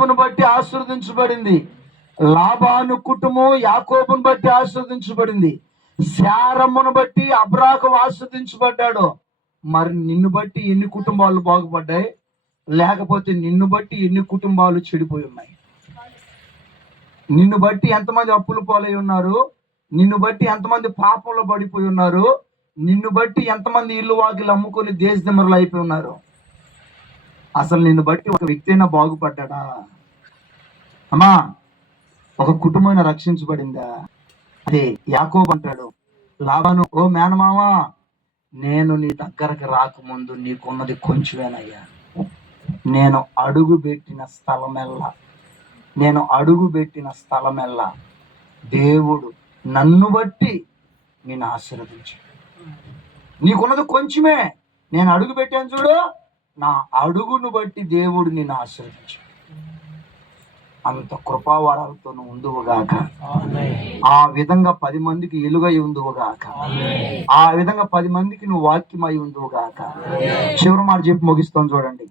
బట్టి ఆశీర్వదించబడింది. లాబాను కుటుంబం యాకోబును బట్టి ఆశీర్వదించబడింది. శారమ్మను బట్టి అబ్రాహాము ఆశీర్వదించబడ్డాడు. మరి నిన్ను బట్టి ఎన్ని కుటుంబాలు బాగుపడ్డాయి? లేకపోతే నిన్ను బట్టి ఎన్ని కుటుంబాలు చెడిపోయి ఉన్నాయి? నిన్ను బట్టి ఎంతమంది అప్పులు పాలై ఉన్నారు? నిన్ను బట్టి ఎంతమంది పాపంలో పడిపోయి ఉన్నారు? నిన్ను బట్టి ఎంతమంది ఇల్లు వాకిలు అమ్ముకొని దేశదిమ్మరులు అయిపోయి ఉన్నారు? అసలు నిన్ను బట్టి ఒక వ్యక్తి అయినా బాగుపడ్డా? అమ్మా, ఒక కుటుంబం రక్షించబడిందా? అదే యాకోబు అంటాడు, లాబాను, ఓ మేనమామా, నేను నీ దగ్గరకు రాకముందు నీకున్నది కొంచెమేనయ్యా. నేను అడుగు పెట్టిన స్థలమెల్లా దేవుడు నన్ను బట్టి నేను ఆశీర్వదించాడు. నీకున్నది కొంచెమే, నేను అడుగు పెట్టాను చూడు, నా అడుగును బట్టి దేవుడు నిన్ను ఆశీర్వదించాడు. అంత కృపావరాలతో నువ్వు ఉందువుగాక. ఆ విధంగా 10 మందికి ఎలుగై ఉందువుగాక. ఆ విధంగా 10 మందికి నువ్వు వాక్యమై ఉందువుగాక. చివరి మాట చెప్పి ముగిస్తాను చూడండి.